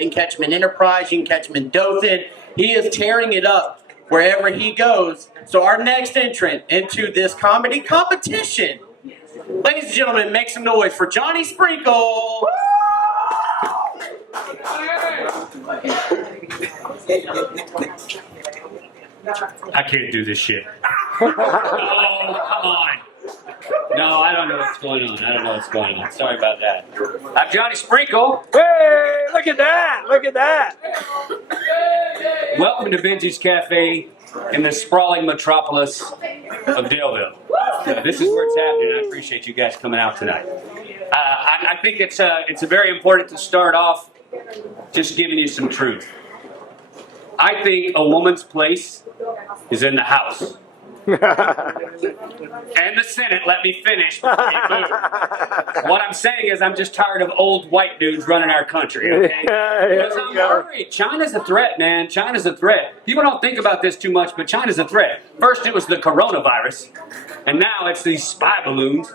You can catch him in Enterprise, you can catch him in Dothan. He is tearing it up wherever he goes. So our next entrant into this comedy competition, ladies and gentlemen, make some noise for Johnny Sprinkle. I can't do this shit. Oh, come on. No, I don't know what's going on. I don't know what's going on. Sorry about that. I'm Johnny Sprinkle. Hey, look at that. Look at that. Welcome to Benji's Cafe in the sprawling metropolis of Daleville. This is where it's happening. I appreciate you guys coming out tonight. I think it's very important to start off just giving you some truth. I think a woman's place is in the house. And the Senate let me finish before you move. What I'm saying is I'm just tired of old white dudes running our country, okay? Because I'm worried. China's a threat, man. China's a threat. People don't think about this too much, but China's a threat. First it was the coronavirus, and now it's these spy balloons.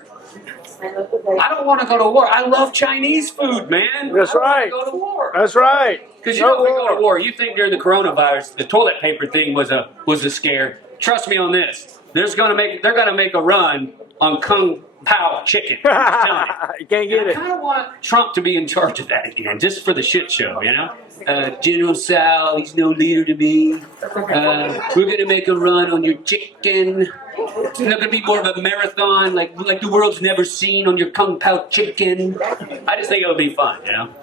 I don't want to go to war. I love Chinese food, man. That's right. I don't want to go to war. That's right. Because you know, if we go to war, you think during the coronavirus, the toilet paper thing was a scare. Trust me on this. They're gonna make a run on Kung Pao chicken. I'm telling you. You can't get it. I kind of want Trump to be in charge of that again, just for the shit show, you know? General Sal, he's no leader to me. We're gonna make a run on your chicken. It's not gonna be more of a marathon, like the world's never seen on your Kung Pao chicken. I just think it'll be fun, you know?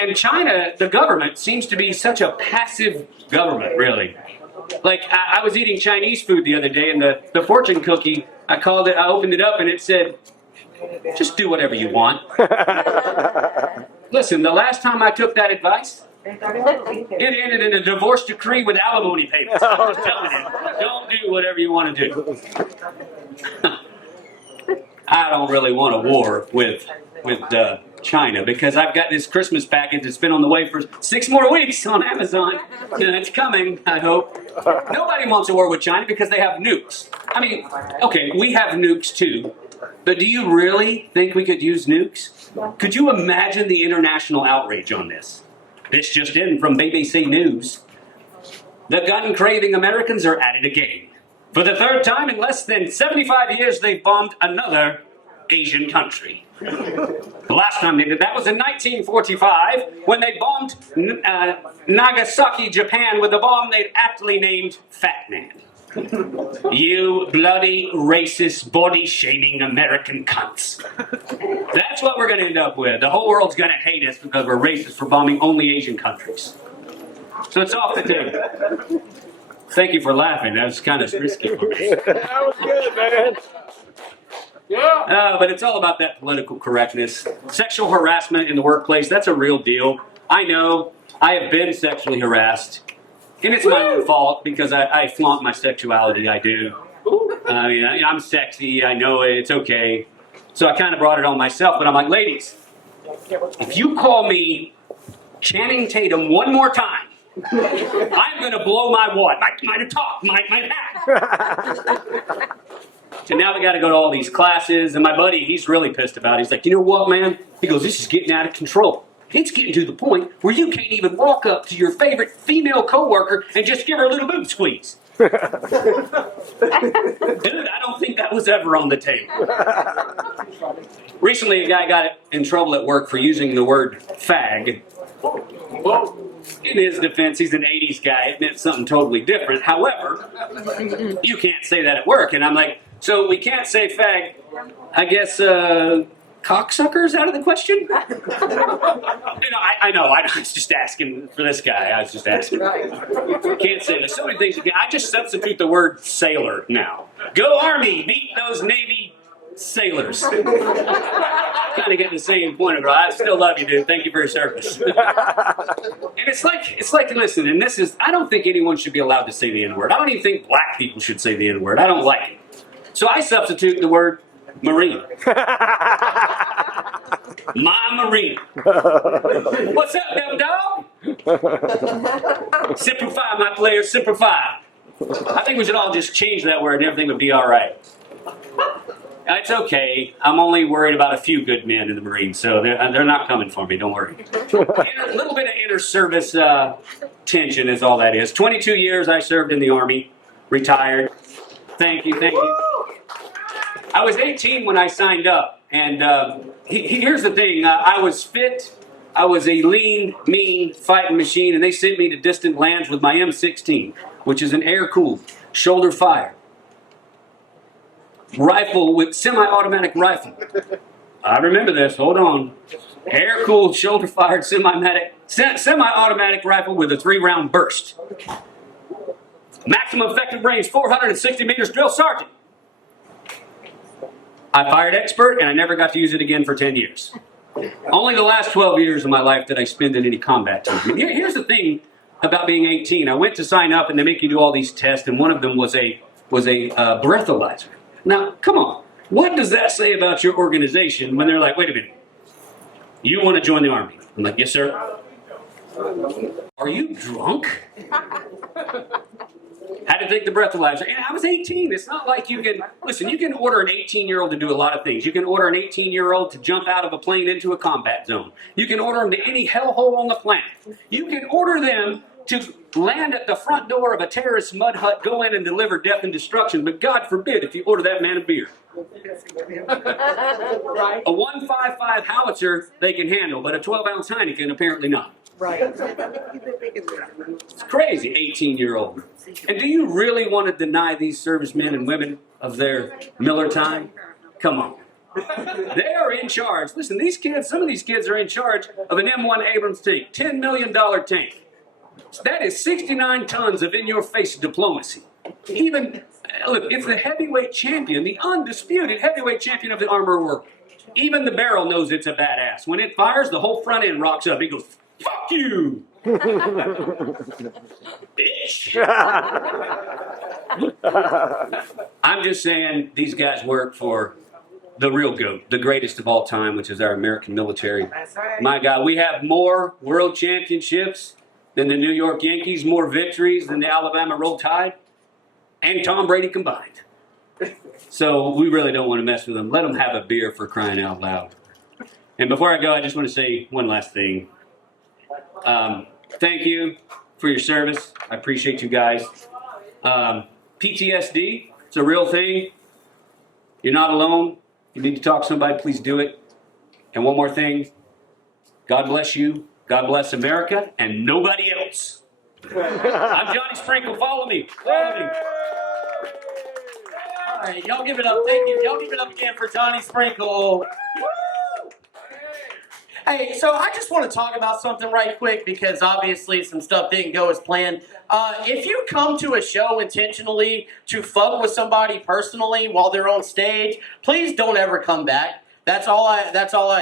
And China, the government, seems to be such a passive government, really. Like, I was eating Chinese food the other day, and the fortune cookie, I opened it up, and it said, just do whatever you want. Listen, the last time I took that advice, it ended in a divorce decree with alimony payments. I'm just telling you, don't do whatever you want to do. I don't really want a war with China, because I've got this Christmas package that's been on the way for 6 more weeks on Amazon. And it's coming, I hope. Nobody wants a war with China because they have nukes. I mean, okay, we have nukes too, but do you really think we could use nukes? Could you imagine the international outrage on this? This just in from BBC News. The gun-craving Americans are at it again. For the 3rd time in less than 75 years, they've bombed another Asian country. The last time they did that was in 1945 when they bombed Nagasaki, Japan with a bomb they'd aptly named Fat Man. You bloody racist body-shaming American cunts. That's what we're going to end up with. The whole world's going to hate us because we're racist for bombing only Asian countries. So it's off the table. Thank you for laughing. That was kind of risky for me. That was good, man. Yeah. But it's all about that political correctness. Sexual harassment in the workplace, that's a real deal. I know. I have been sexually harassed. And it's my own fault because I flaunt my sexuality. I do. I mean, I'm sexy. I know it. It's okay. So I kind of brought it on myself. But I'm like, ladies, if you call me Channing Tatum one more time, I'm going to blow my what? My top, my hat. So now we got to go to all these classes, and my buddy, he's really pissed about it. He's like, you know what, man? He goes, this is getting out of control. It's getting to the point where you can't even walk up to your favorite female coworker and just give her a little boob squeeze. Dude, I don't think that was ever on the table. Recently, a guy got in trouble at work for using the word fag. In his defense, he's an 80s guy. It meant something totally different. However, you can't say that at work. And I'm like, so we can't say fag. I guess cocksucker's out of the question? I know. I was just asking for this guy. I was just asking. Can't say this. So many things. I just substitute the word sailor now. Go Army! Beat those Navy sailors. Kind of getting the same point across. I still love you, dude. Thank you for your service. And it's like, listen, and this is, I don't think anyone should be allowed to say the N-word. I don't even think black people should say the N-word. I don't like it. So I substitute the word Marine. My Marine. What's up, devil dog? Simplify, my players, simplify. I think we should all just change that word and everything would be all right. It's okay. I'm only worried about a few good men in the Marines, so they're not coming for me. Don't worry. A little bit of inter-service tension is all that is. 22 years I served in the Army, retired. Thank you, thank you. I was 18 when I signed up, and here's the thing. I was fit. I was a lean, mean fighting machine, and they sent me to distant lands with my M16, which is an air-cooled, shoulder-fire rifle with semi-automatic rifle. I remember this. Hold on. Air-cooled, shoulder-fired, semi-automatic rifle with a 3-round burst. Maximum effective range, 460 meters. Drill sergeant. I fired expert, and I never got to use it again for 10 years. Only the last 12 years of my life did I spend in any combat time. Here's the thing about being 18. I went to sign up, and they make you do all these tests, and one of them was a breathalyzer. Now, come on. What does that say about your organization when they're like, wait a minute, you want to join the Army? I'm like, yes, sir. Are you drunk? Had to take the breathalyzer. And I was 18. It's not like you can, listen, you can order an 18-year-old to do a lot of things. You can order an 18-year-old to jump out of a plane into a combat zone. You can order them to any hellhole on the planet. You can order them to land at the front door of a terrorist mud hut, go in and deliver death and destruction. But God forbid if you order that man a beer. A 155 howitzer they can handle, but a 12-ounce Heineken apparently not. Right. It's crazy, 18-year-old. And do you really want to deny these servicemen and women of their Miller time? Come on. They are in charge. Listen, these kids, some of these kids are in charge of an M1 Abrams tank, $10 million tank. That is 69 tons of in-your-face diplomacy. Even, look, it's the heavyweight champion, the undisputed heavyweight champion of the armor world. Even the barrel knows it's a badass. When it fires, the whole front end rocks up. He goes, fuck you! Bitch! I'm just saying, these guys work for the real GOAT, the greatest of all time, which is our American military. That's right. My God, we have more world championships than the New York Yankees, more victories than the Alabama Roll Tide, and Tom Brady combined. So we really don't want to mess with them. Let them have a beer for crying out loud. And before I go, I just want to say one last thing. Thank you for your service. I appreciate you guys. PTSD, it's a real thing. You're not alone. You need to talk to somebody, please do it. And one more thing. God bless you. God bless America and nobody else. I'm Johnny Sprinkle. Follow me. Follow me. All right, y'all give it up. Thank you. Y'all give it up again for Johnny Sprinkle. Hey, so I just want to talk about something right quick because obviously some stuff didn't go as planned. If you come to a show intentionally to fuck with somebody personally while they're on stage, please don't ever come back. That's all I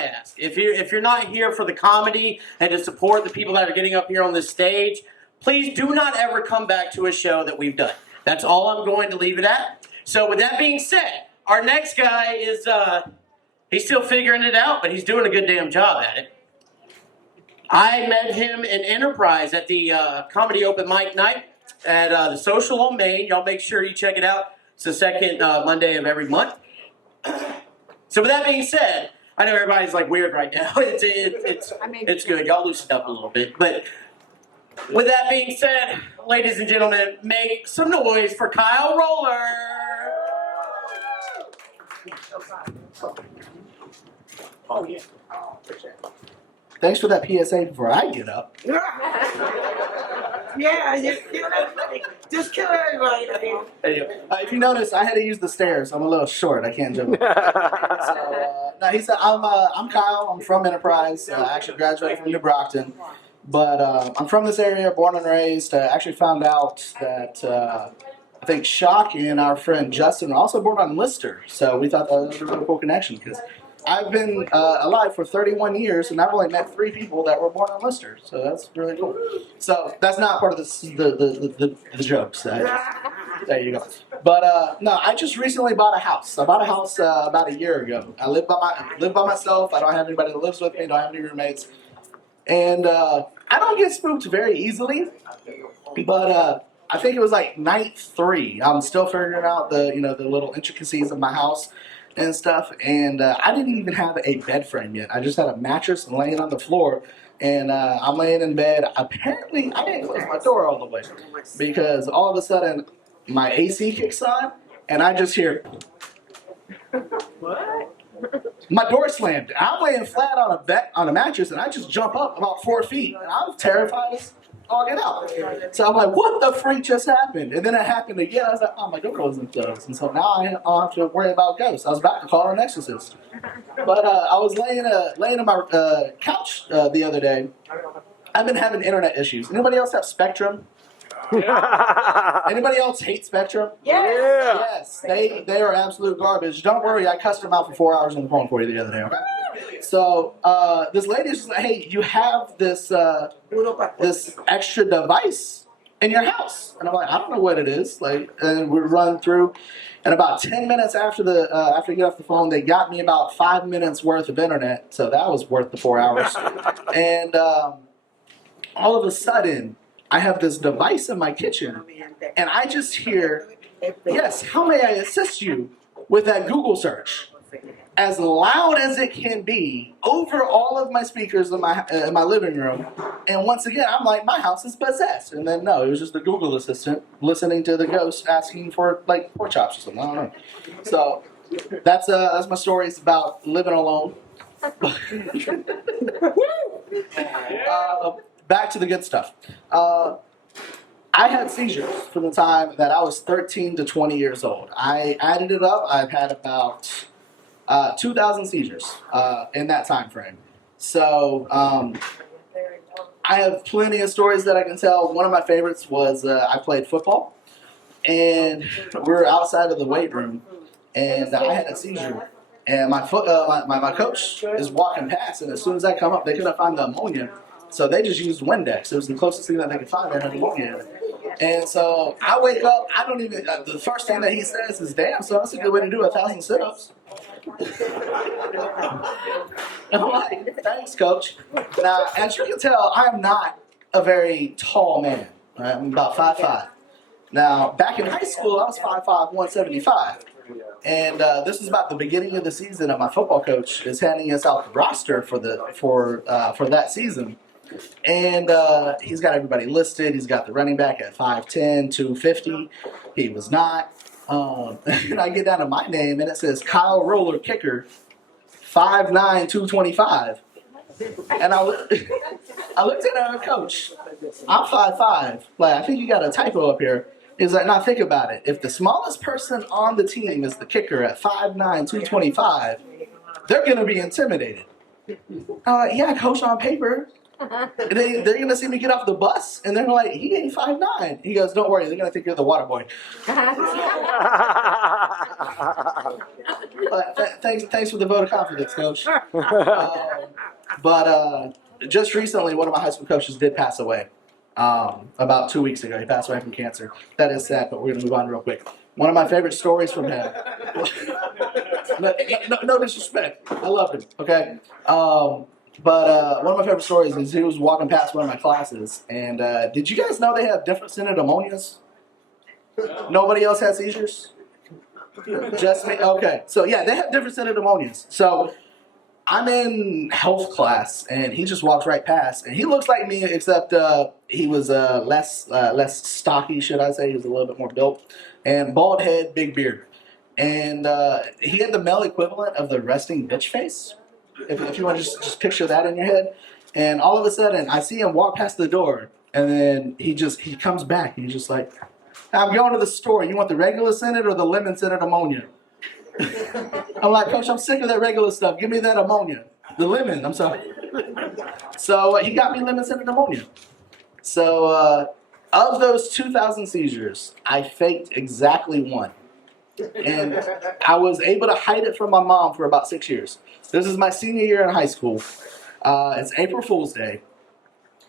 ask. If you're not here for the comedy and to support the people that are getting up here on this stage, please do not ever come back to a show that we've done. That's all I'm going to leave it at. So with that being said, our next guy is he's still figuring it out, but he's doing a good damn job at it. I met him in Enterprise at the comedy open mic night at the Social on Main. Y'all make sure you check it out. It's the second Monday of every month. So with that being said, I know everybody's like weird right now. It's good. Y'all loosen up a little bit. But with that being said, ladies and gentlemen, make some noise for Kyle Roller. Oh, yeah. Thanks for that PSA before I get up. Yeah, just kill everybody. If you notice, I had to use the stairs. I'm a little short. I can't jump. No, he said, I'm Kyle. I'm from Enterprise. I actually graduated from New Brockton. But I'm from this area, born and raised. I actually found out that I think Shock and our friend Justin are also born on Lister. So we thought that was a really cool connection because I've been alive for 31 years, and I've only met 3 people that were born on Lister, so that's really cool. So that's not part of the jokes. There you go. But no, I just recently bought a house. I bought a house about a year ago. I live by myself. I don't have anybody that lives with me. Don't have any roommates, and I don't get spooked very easily. But I think it was like night 3. I'm still figuring out the little intricacies of my house. and stuff. And I didn't even have a bed frame yet. I just had a mattress laying on the floor. And I'm laying in bed. Apparently, I didn't close my door all the way because all of a sudden my AC kicks on and I just hear, What? my door slammed. I'm laying flat on a mattress, and I just jump up about 4 feet, and I was terrified as all get out. So I'm like, "What the freak just happened?" And then it happened again. I was like, "Oh, my door wasn't closed," and so now I don't have to worry about ghosts. I was about to call an exorcist, but I was laying on my couch the other day. I've been having internet issues. Anybody else have Spectrum? Anybody else hate Spectrum? Yeah. Yes, they are absolute garbage. Don't worry, I cussed them out for 4 hours on the phone for you the other day. Okay. So this lady is just like, "Hey, you have this extra device in your house," and I'm like, "I don't know what it is." Like, and we run through, and about 10 minutes after after I get off the phone, they got me about 5 minutes worth of internet, so that was worth the 4 hours. And all of a sudden, I have this device in my kitchen, and I just hear, "Yes, how may I assist you?" with that Google search, as loud as it can be, over all of my speakers in my living room. And once again, I'm like, my house is possessed. And then no, it was just the Google assistant listening to the ghost asking for like pork chops or something. I don't know. So that's my story. It's about living alone. Back to the good stuff. I had seizures from the time that I was 13 to 20 years old. I added it up. I've had about 2,000 seizures in that time frame. So I have plenty of stories that I can tell. One of my favorites was I played football, and we were outside of the weight room, and I had a seizure. And my coach is walking past, and as soon as I come up, they couldn't find the ammonia. So they just used Windex. It was the closest thing that they could find that had ammonia in it. And so I wake up, I don't even, the first thing that he says is, "Damn, so that's a good way to do 1,000 sit-ups." And I'm like, "Thanks, coach." Now, as you can tell, I'm not a very tall man. Right? I'm about 5'5". Now, back in high school, I was 5'5", 175. And this is about the beginning of the season, and my football coach is handing us out the roster for that season. And he's got everybody listed. He's got the running back at 5'10", 250. He was not. And I get down to my name, and it says Kyle Roller Kicker, 5'9", 225. And I looked at our coach. I'm 5'5". Like, I think you got a typo up here. He's like, "Now think about it. If the smallest person on the team is the kicker at 5'9", 225, they're going to be intimidated." "Yeah, coach, on paper." They're going to see me get off the bus, and they're like, "He ain't 5'9". He goes, "Don't worry, they're going to think you're the water boy." Thanks for the vote of confidence, coach. But just recently, one of my high school coaches did pass away. About 2 weeks ago. He passed away from cancer. That is sad, but we're going to move on real quick. One of my favorite stories from him. No disrespect. I love him, okay? But one of my favorite stories is he was walking past one of my classes, and did you guys know they have different scented ammonias? Nobody else has seizures? Just me? Okay. So yeah, they have different scented ammonias. So I'm in health class, and he just walks right past, and he looks like me, except he was less stocky, should I say. He was a little bit more built, and bald head, big beard, and he had the male equivalent of the resting bitch face. If you want to just picture that in your head, and all of a sudden I see him walk past the door, and then he comes back, and he's just like, "I'm going to the store. You want the regular scented or the lemon scented ammonia?" I'm like, "Coach, I'm sick of that regular stuff. Give me that ammonia. The lemon, I'm sorry." So he got me lemon scented ammonia. So of those 2,000 seizures, I faked exactly one. And I was able to hide it from my mom for about 6 years. This is my senior year in high school. It's April Fool's Day.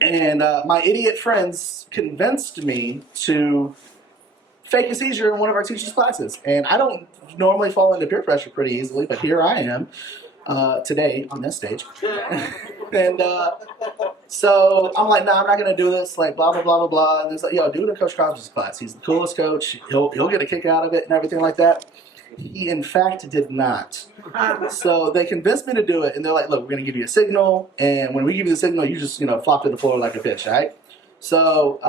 And my idiot friends convinced me to fake a seizure in one of our teachers' classes. And I don't normally fall into peer pressure pretty easily, but here I am today on this stage. And so I'm like, "Nah, I'm not going to do this, like blah, blah, blah, blah, blah." And it's like, "Yo, do it in Coach Crosby's class. He's the coolest coach. He'll get a kick out of it and everything like that." he in fact did not. So they convinced me to do it, and they're like, "Look, we're gonna give you a signal, and when we give you the signal, you just flop to the floor like a bitch, all right?" So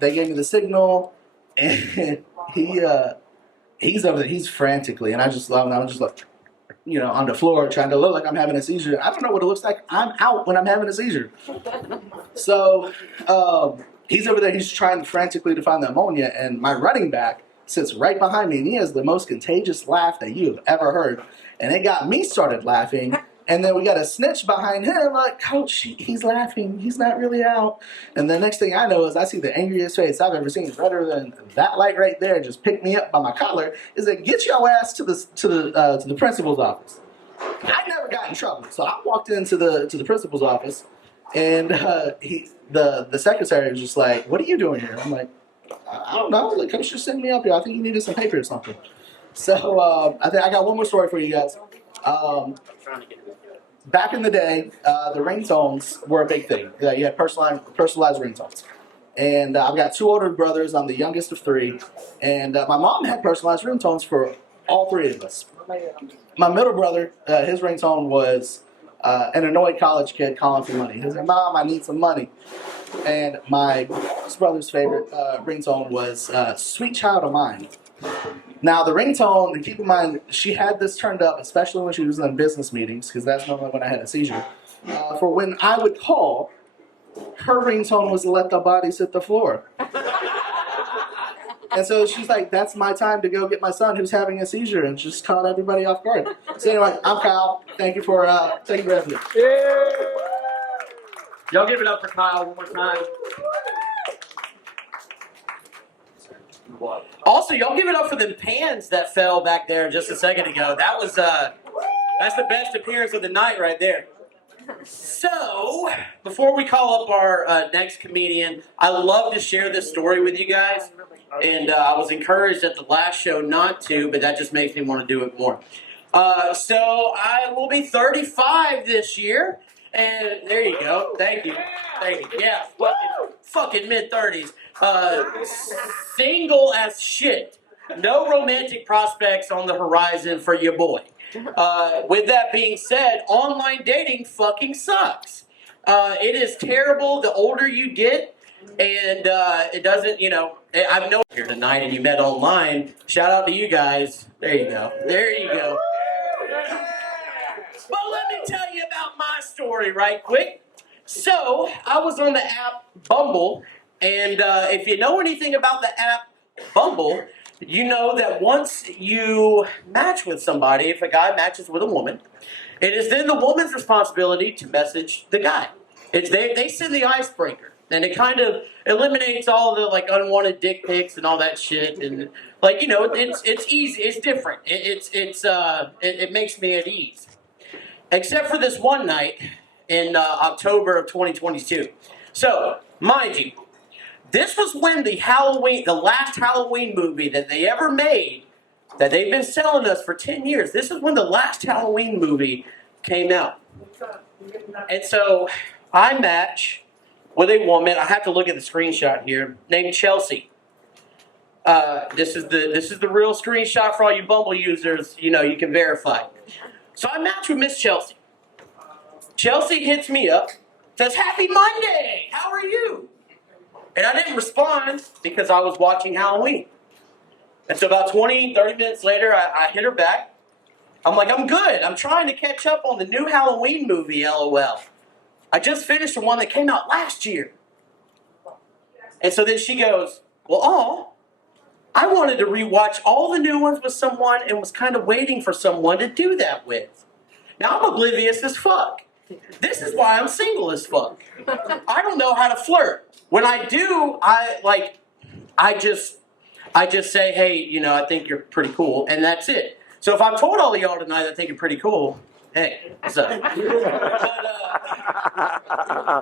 they gave me the signal, and he's over there, he's frantically, and I'm just like, on the floor trying to look like I'm having a seizure. I don't know what it looks like. I'm out when I'm having a seizure. So he's over there, he's trying frantically to find the ammonia, and my running back sits right behind me, and he has the most contagious laugh that you've ever heard. And it got me started laughing, and then we got a snitch behind him, like, "Coach, he's laughing, he's not really out." And the next thing I know is I see the angriest face I've ever seen, redder than that light right there, just picked me up by my collar, is that, "Get your ass to the principal's office." I never got in trouble, so I walked into the principal's office, and the secretary was just like, "What are you doing here?" I'm like, "I don't know. The coach just sent me up here. I think he needed some paper or something." So I got one more story for you guys. Back in the day, the ringtones were a big thing. You had personalized ringtones. And I've got two older brothers. I'm the youngest of three. And my mom had personalized ringtones for all three of us. My middle brother, his ringtone was an annoyed college kid calling for money. He was like, "Mom, I need some money." And my oldest brother's favorite ringtone was "Sweet Child of Mine." Now, the ringtone, and keep in mind, she had this turned up, especially when she was in business meetings, because that's normally when I had a seizure. For when I would call, her ringtone was "Let the Bodies Hit the Floor." And so she's like, "That's my time to go get my son who's having a seizure," and just caught everybody off guard. So anyway, I'm Kyle. Thank you for taking revenue. Yeah. Y'all give it up for Kyle one more time. Also, y'all give it up for them pans that fell back there just a second ago. That was that's the best appearance of the night right there. So, before we call up our next comedian, I love to share this story with you guys. And I was encouraged at the last show not to, but that just makes me want to do it more. So, I will be 35 this year. And there you go. Thank you. Thank you. Yeah, fucking mid-30s. Single as shit. No romantic prospects on the horizon for your boy. With that being said, online dating fucking sucks. It is terrible the older you get, and it doesn't, I've known here tonight and you met online. Shout out to you guys. There you go. There you go. But let me tell you about my story right quick. So, I was on the app Bumble, and if you know anything about the app Bumble, you know that once you match with somebody, if a guy matches with a woman, it is then the woman's responsibility to message the guy. They send the icebreaker, and it kind of eliminates all the unwanted dick pics and all that shit, and it's easy, it's different, it makes me at ease. Except for this one night in October of 2022. So, mind you, this was when the last Halloween movie that they ever made, that they've been selling us for 10 years, this is when the last Halloween movie came out. And so, I match with a woman, I have to look at the screenshot here, named Chelsea. This is the real screenshot for all you Bumble users, you can verify. So I match with Miss Chelsea. Chelsea hits me up, says, "Happy Monday, how are you?" And I didn't respond because I was watching Halloween. And so about 20, 30 minutes later, I hit her back. I'm like, "I'm good. I'm trying to catch up on the new Halloween movie, LOL. I just finished the one that came out last year." And so then she goes, "Well, I wanted to rewatch all the new ones with someone and was kind of waiting for someone to do that with." Now, I'm oblivious as fuck. This is why I'm single as fuck. I don't know how to flirt. When I do, I just say, "Hey, I think you're pretty cool," and that's it. So if I've told all of y'all tonight I think you're pretty cool, hey, what's up?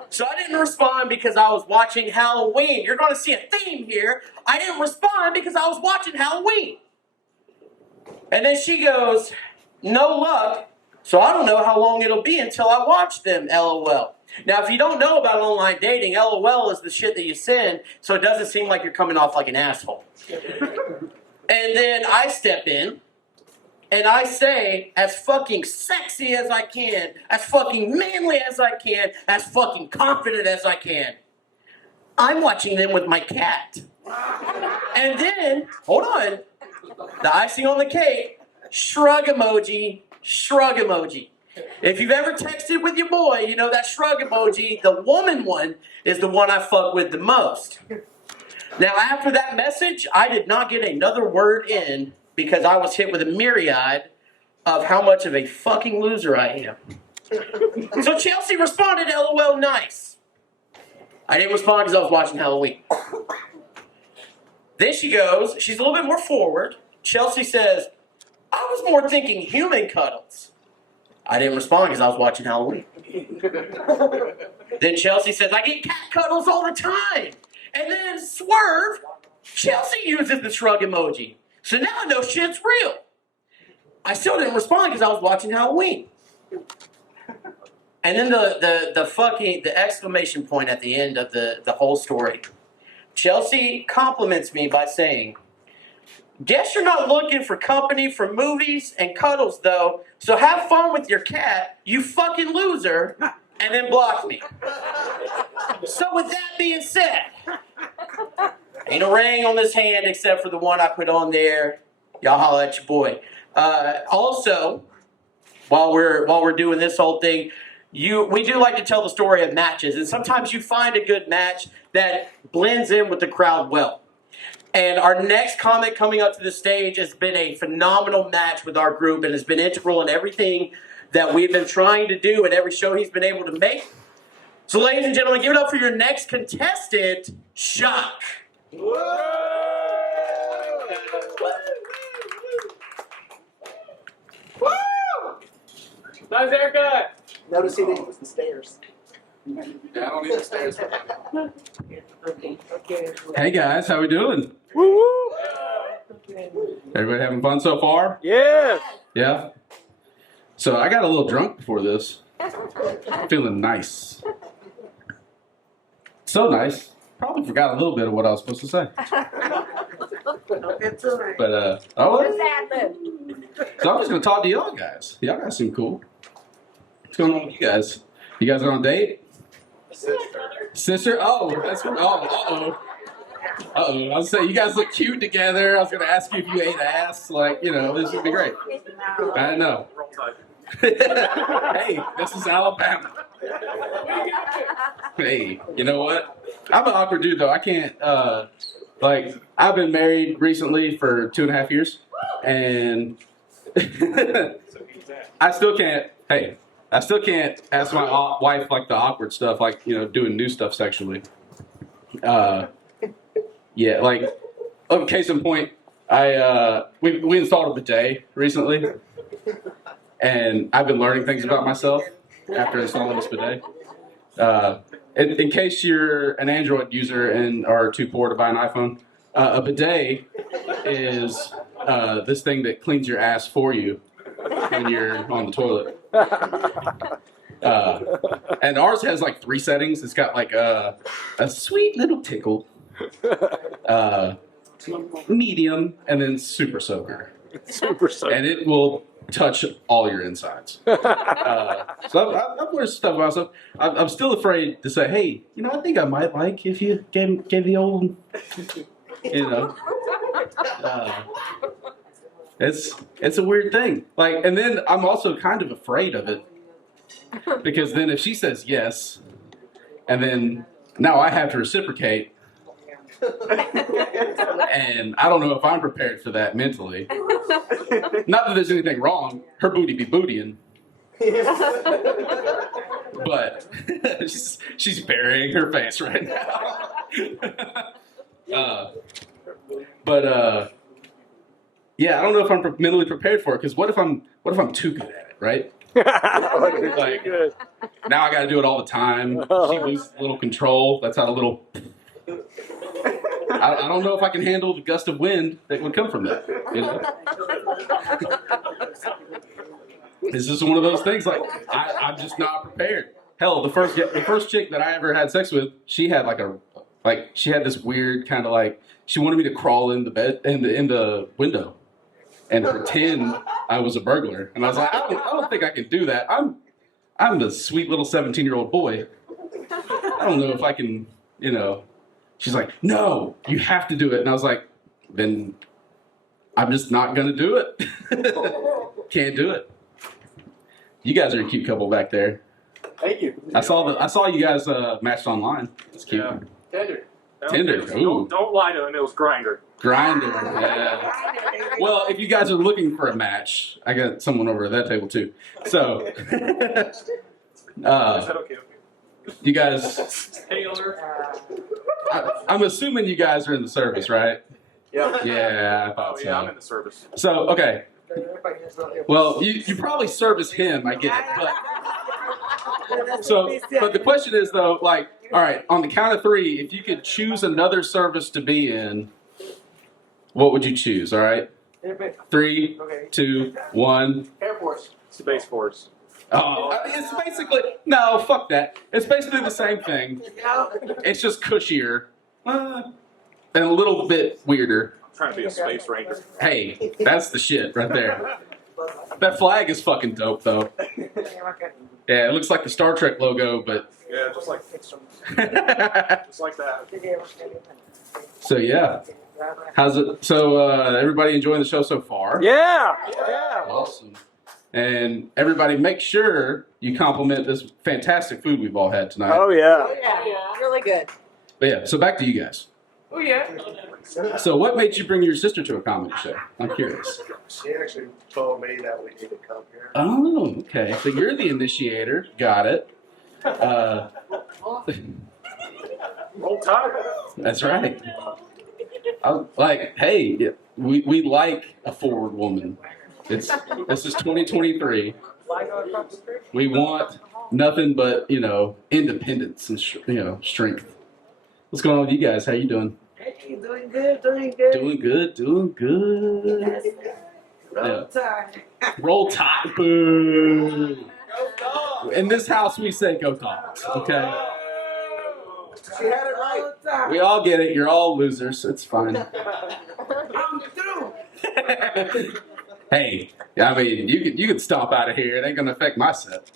So I didn't respond because I was watching Halloween. You're going to see a theme here. I didn't respond because I was watching Halloween. And then she goes, "No luck, so I don't know how long it'll be until I watch them, LOL." Now, if you don't know about online dating, LOL is the shit that you send, so it doesn't seem like you're coming off like an asshole. And then I step in, and I say, as fucking sexy as I can, as fucking manly as I can, as fucking confident as I can, I'm watching them with my cat. And then, hold on, the icing on the cake, shrug emoji, shrug emoji. If you've ever texted with your boy, you know that shrug emoji, the woman one, is the one I fuck with the most. Now, after that message, I did not get another word in because I was hit with a myriad of how much of a fucking loser I am. So Chelsea responded, LOL, nice. I didn't respond because I was watching Halloween. Then she goes, she's a little bit more forward. Chelsea says, I was more thinking human cuddles. I didn't respond because I was watching Halloween. Then Chelsea says, I get cat cuddles all the time. And then swerve, Chelsea uses the shrug emoji. So now I know shit's real. I still didn't respond because I was watching Halloween. And then the exclamation point at the end of the whole story. Chelsea compliments me by saying, guess you're not looking for company for movies and cuddles though, so have fun with your cat, you fucking loser, and then blocked me. So with that being said, ain't a ring on this hand except for the one I put on there. Y'all holla at your boy. Also, while we're doing this whole thing, we do like to tell the story of matches, and sometimes you find a good match that blends in with the crowd well. And our next comic coming up to the stage has been a phenomenal match with our group and has been integral in everything that we've been trying to do and every show he's been able to make. So ladies and gentlemen, give it up for your next contestant, Shock. Nice haircut. Notice he didn't use the stairs. Yeah, I don't need the stairs. Okay. Hey guys, how we doing? Woo woo. Everybody having fun so far? Yes. Yeah? So I got a little drunk before this. Feeling nice. So nice. Probably forgot a little bit of what I was supposed to say. It's all right. But, so I'm just going to talk to y'all guys. Y'all guys seem cool. What's going on with you guys? You guys are on a date? Sister? Oh, that's good. Oh, uh-oh. Uh-oh. I was saying, you guys look cute together. I was going to ask you if you ate ass. Like, you know, this would be great. I know. Hey, this is Alabama. Hey, you know what? I'm an awkward dude, though. I can't, I've been married recently for 2.5 years. And I still can't ask my wife, like, the awkward stuff, like, you know, doing new stuff sexually. Yeah, like, case in point, we installed a bidet recently, and I've been learning things about myself after installing this bidet. In case you're an Android user and are too poor to buy an iPhone, a bidet is this thing that cleans your ass for you when you're on the toilet. And ours has like 3 settings. It's got like a sweet little tickle, medium, and then super soaker. Super soaker. And it will touch all your insides. So I've learned stuff about myself. I'm still afraid to say, hey, you know, I think I might like if you gave the old, you know. It's a weird thing. Like, and then I'm also kind of afraid of it. Because then if she says yes, and then now I have to reciprocate, and I don't know if I'm prepared for that mentally. Not that there's anything wrong. Her booty be bootying. But she's burying her face right now. Yeah, I don't know if I'm mentally prepared for it. Because what if I'm too good at it, right? Like, now I got to do it all the time. She loses a little control. That's how a little. I don't know if I can handle the gust of wind that would come from that. You know? It's just one of those things. Like I'm just not prepared. Hell, the first chick that I ever had sex with, she had she had this weird kind of like she wanted me to crawl in the bed in the window and pretend I was a burglar, and I was like, I don't think I can do that. I'm the sweet little 17-year-old boy. I don't know if I can, you know. She's like, no, you have to do it, and I was like, then I'm just not gonna do it. Can't do it. You guys are a cute couple back there. Thank you. I saw you guys matched online. It's cute. Yeah. Tender. Tinder. Ooh. Don't lie to him. It was Grinder. Grinder. Yeah. Well, if you guys are looking for a match, I got someone over at that table too. So, Okay. you guys, Taylor. I'm assuming you guys are in the service, right? Yeah. Yeah, I thought Oh, yeah, I'm so. in the service. So, okay. Well, you probably service him, I get it. But the question is though, like, all right, on the count of 3, if you could choose another service to be in, what would you choose? All right, 3, 2, 1. Air Force. Space Force. Oh, I mean, it's basically no, fuck that. It's basically the same thing. It's just cushier and a little bit weirder. I'm trying to be a Space Ranger. Hey, that's the shit right there. That flag is fucking dope though. Yeah, it looks like the Star Trek logo, but Yeah, just like that. so yeah. How's it? So everybody enjoying the show so far? Yeah. Awesome. And everybody, make sure you compliment this fantastic food we've all had tonight. Oh yeah. Yeah, really good. But yeah, so back to you guys. Oh yeah. So what made you bring your sister to a comedy show? I'm curious. She actually told me that we need to come here. Oh, okay. So you're the initiator. Got it. Roll Tide. That's right. I was like, hey, we like a forward woman. This is 2023. We want nothing but, you know, independence and strength. What's going on with you guys? How you doing? Hey, doing good, doing good. Doing good. Roll Tide. Roll Tide. Boo. In this house, we say go Dogs. Okay. She had it right. Roll Tide. We all get it. You're all losers. It's fine. I'm through. Hey, I mean, you can stomp out of here. It ain't gonna affect my set.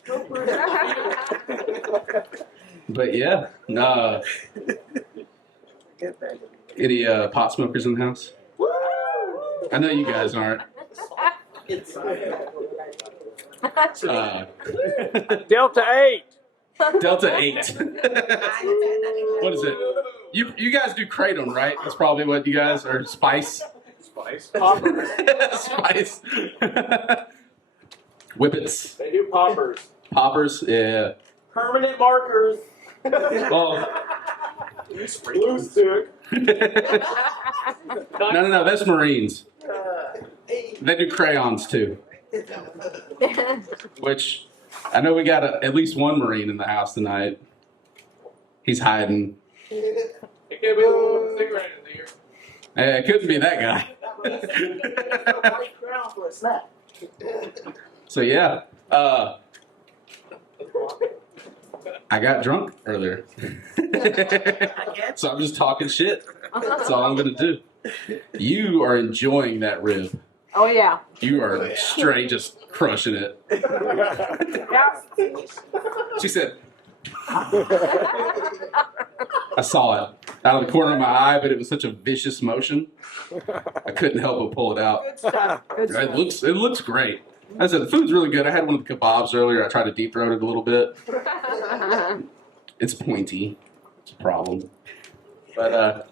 But yeah, any pot smokers in the house? I know you guys aren't. Delta 8. Delta 8. What is it? You guys do kratom, right? That's probably what you guys are. Spice. Spice. Spice. Whippets. They do poppers. Poppers. Yeah. Permanent markers. Well. Blue stick. No. That's Marines. They do crayons too. Which I know we got at least one Marine in the house tonight. He's hiding. It could be the one with the cigarette in the ear. It couldn't be that guy. So yeah, I got drunk earlier. So I'm just talking shit. That's all I'm gonna do. You are enjoying that rib. Oh yeah. You are straight just crushing it. She said, I saw it out of the corner of my eye, but it was such a vicious motion. I couldn't help but pull it out. Good stuff. It looks great. I said the food's really good. I had one of the kebabs earlier. I tried to deep throat it a little bit. It's pointy. It's a problem. But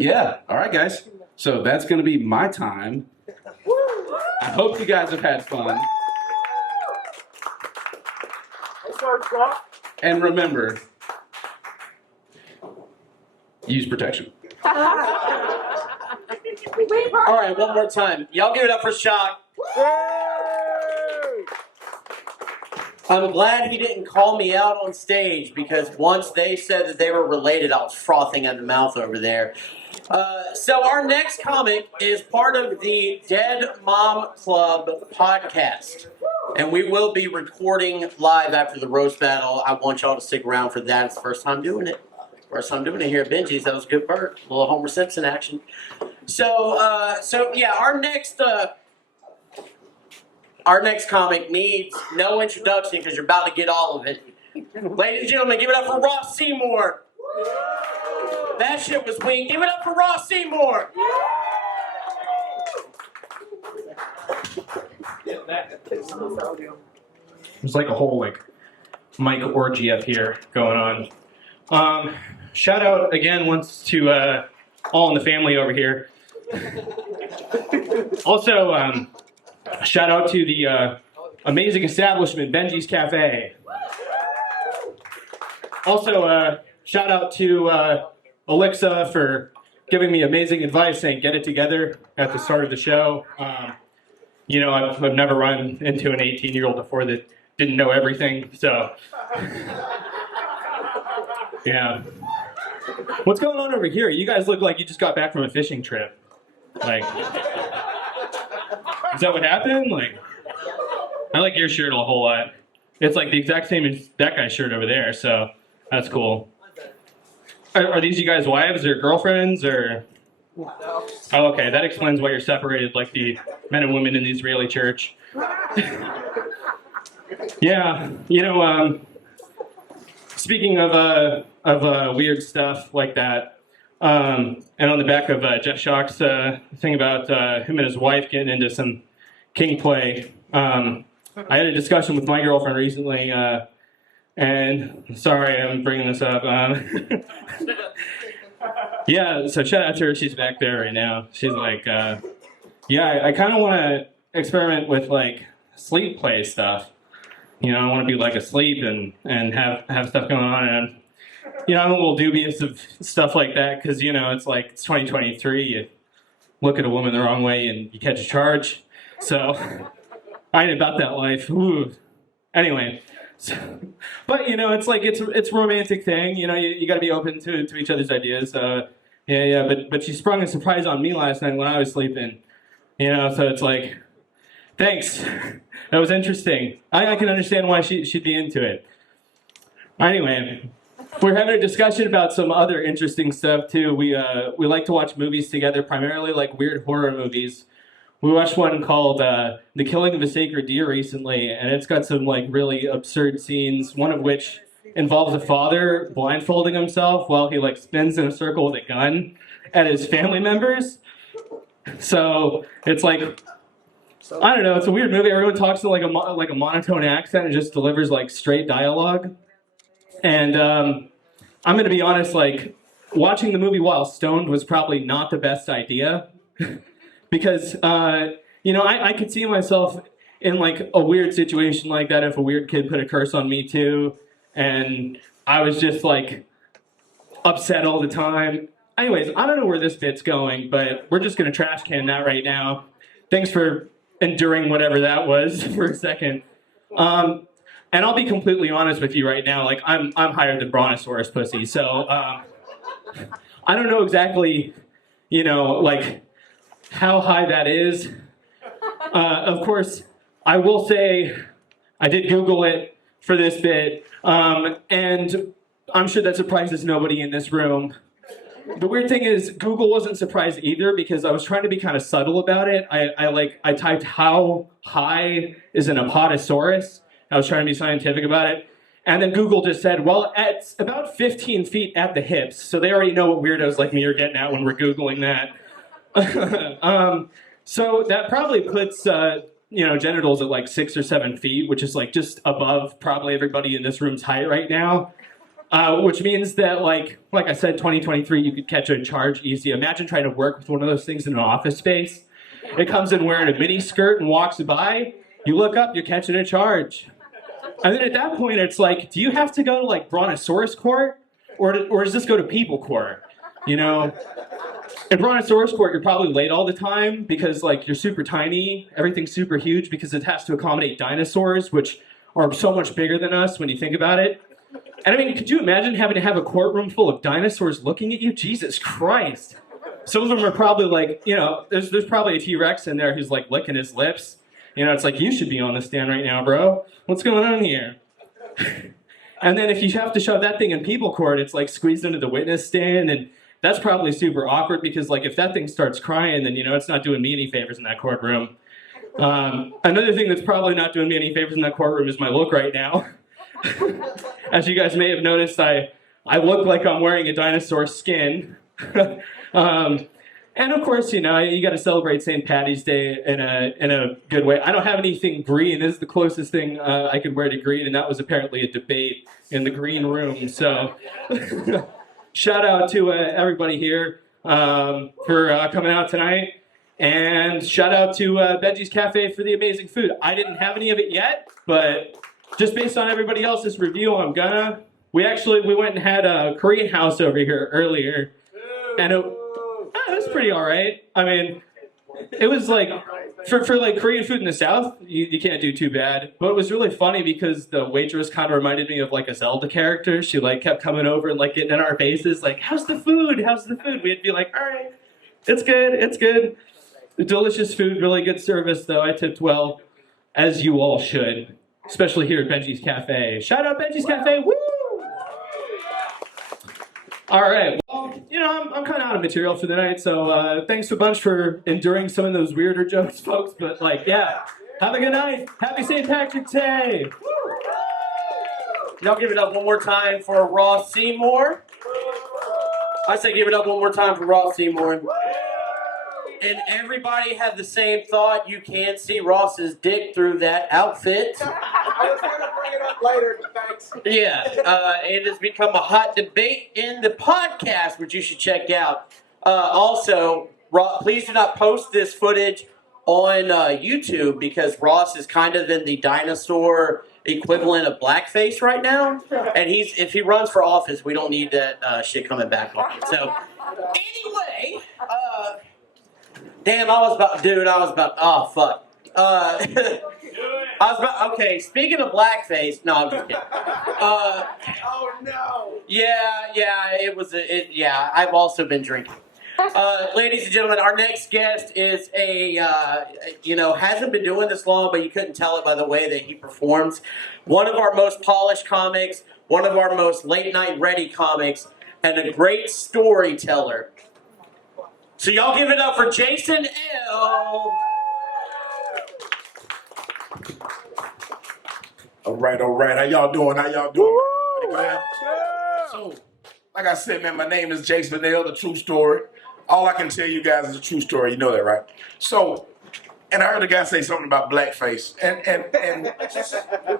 yeah. All right, guys. So that's going to be my time. I hope you guys have had fun. And remember, use protection. All right, one more time. Y'all give it up for Shock. I'm glad he didn't call me out on stage because once they said that they were related, I was frothing at the mouth over there. So our next comic is part of the Dead Mom Club podcast. And we will be recording live after the roast battle. I want y'all to stick around for that. It's the first time doing it. First time doing it here at Benji's. That was a good bird. A little Homer Simpson action. So yeah, our next our next comic needs no introduction because you're about to get all of it. Ladies and gentlemen, give it up for Ross Seymour. That shit was weak. Give it up for Ross Seymour. There's like a whole mic orgy up here going on. Shout out again once to all in the family over here. Also, shout out to the amazing establishment, Benji's Cafe. Also, shout out to Alexa for giving me amazing advice saying get it together at the start of the show. You know, I've never run into an 18-year-old before that didn't know everything, so. Yeah. What's going on over here? You guys look like you just got back from a fishing trip. Like, is that what happened? Like, I like your shirt a whole lot. It's like the exact same as that guy's shirt over there, so that's cool. Are these you guys' wives or girlfriends or? Oh, okay, that explains why you're separated like the men and women in the Israeli church. Yeah, you know, speaking of weird stuff like that, and on the back of Jeff Shock's thing about him and his wife getting into some king play, I had a discussion with my girlfriend recently, and sorry I'm bringing this up. Yeah, so shout out to her. She's back there right now. She's like, yeah, I kind of want to experiment with like sleep play stuff. You know, I want to be like asleep and have stuff going on. And you know, I'm a little dubious of stuff like that because you know it's like it's 2023. You look at a woman the wrong way and you catch a charge. So I ain't about that life. Ooh. Anyway. So, but you know, it's like it's a romantic thing. You know, you got to be open to each other's ideas. Yeah. But she sprung a surprise on me last night when I was sleeping. You know, so it's like, thanks. That was interesting. I can understand why she'd be into it. Anyway, we're having a discussion about some other interesting stuff too. We like to watch movies together, primarily like weird horror movies. We watched one called The Killing of a Sacred Deer recently, and it's got some like really absurd scenes, one of which involves a father blindfolding himself while he like spins in a circle with a gun at his family members. So it's like, I don't know, it's a weird movie. Everyone talks in like a monotone accent and just delivers like straight dialogue. And I'm gonna be honest, like watching the movie while stoned was probably not the best idea. Because, you know, I could see myself in, like, a weird situation like that if a weird kid put a curse on me, too. And I was just, like, upset all the time. Anyways, I don't know where this bit's going, but we're just going to trash can that right now. Thanks for enduring whatever that was for a second. And I'll be completely honest with you right now. Like, I'm higher than Brontosaurus pussy. So, I don't know exactly, you know, like, how high that is. Of course, I will say I did Google it for this bit, and I'm sure that surprises nobody in this room. The weird thing is Google wasn't surprised either because I was trying to be kind of subtle about it. I typed how high is an apatosaurus. I was trying to be scientific about it. And then Google just said, well, it's about 15 feet at the hips. So they already know what weirdos like me are getting at when we're Googling that. So that probably puts, you know, genitals at like 6 or 7 feet, which is like just above probably everybody in this room's height right now. Which means that like I said, 2023, you could catch a charge easy. Imagine trying to work with one of those things in an office space. It comes in wearing a mini skirt and walks by. You look up, you're catching a charge. And then at that point, it's like, do you have to go to like Brontosaurus court? Or does this go to people court? You know? In Brontosaurus court, you're probably late all the time because like you're super tiny, everything's super huge because it has to accommodate dinosaurs, which are so much bigger than us when you think about it. And I mean, could you imagine having to have a courtroom full of dinosaurs looking at you? Jesus Christ. Some of them are probably like, you know, there's probably a T-Rex in there who's like licking his lips. You know, it's like, you should be on the stand right now, bro. What's going on here? And then if you have to shove that thing in people court, it's like squeezed into the witness stand, and that's probably super awkward because like if that thing starts crying, then you know it's not doing me any favors in that courtroom. Another thing that's probably not doing me any favors in that courtroom is my look right now. As you guys may have noticed, I look like I'm wearing a dinosaur skin. And of course, you know, you got to celebrate St. Patty's Day in a good way. I don't have anything green. This is the closest thing I could wear to green, and that was apparently a debate in the green room. So, shout out to everybody here for coming out tonight, and shout out to Benji's Cafe for the amazing food. I didn't have any of it yet, but just based on everybody else's review, I'm gonna. We went and had a Korean house over here earlier, and it was pretty all right. I mean, it was like, for like Korean food in the South, you can't do too bad. But it was really funny because the waitress kind of reminded me of like a Zelda character. She like kept coming over and like getting in our faces, like, how's the food? How's the food? We'd be like, all right, it's good, it's good. Delicious food, really good service though. I tipped well, as you all should, especially here at Benji's Cafe. Shout out Benji's Cafe, woo! All right, well, you know, I'm kind of out of material for the night, so thanks a bunch for enduring some of those weirder jokes, folks. But, like, yeah, have a good night. Happy St. Patrick's Day. Y'all give it up one more time for Ross Seymour. I say give it up one more time for Ross Seymour. And everybody had the same thought. You can't see Ross's dick through that outfit. I was going to bring it up later, but thanks. Yeah, it has become a hot debate in the podcast, which you should check out. Also, please do not post this footage on YouTube because Ross is kind of in the dinosaur equivalent of blackface right now. And if he runs for office, we don't need that shit coming back on him. So, anyway, damn, oh, fuck. Okay, speaking of blackface, no, I'm just kidding. Oh, no. Yeah, I've also been drinking. Ladies and gentlemen, our next guest is hasn't been doing this long, but you couldn't tell it by the way that he performs. One of our most polished comics, one of our most late night ready comics, and a great storyteller. So y'all give it up for Jason L. All right. How y'all doing? So, like I said, man, my name is Jason L, the true story. All I can tell you guys is a true story. You know that, right? So, and I heard a guy say something about blackface. And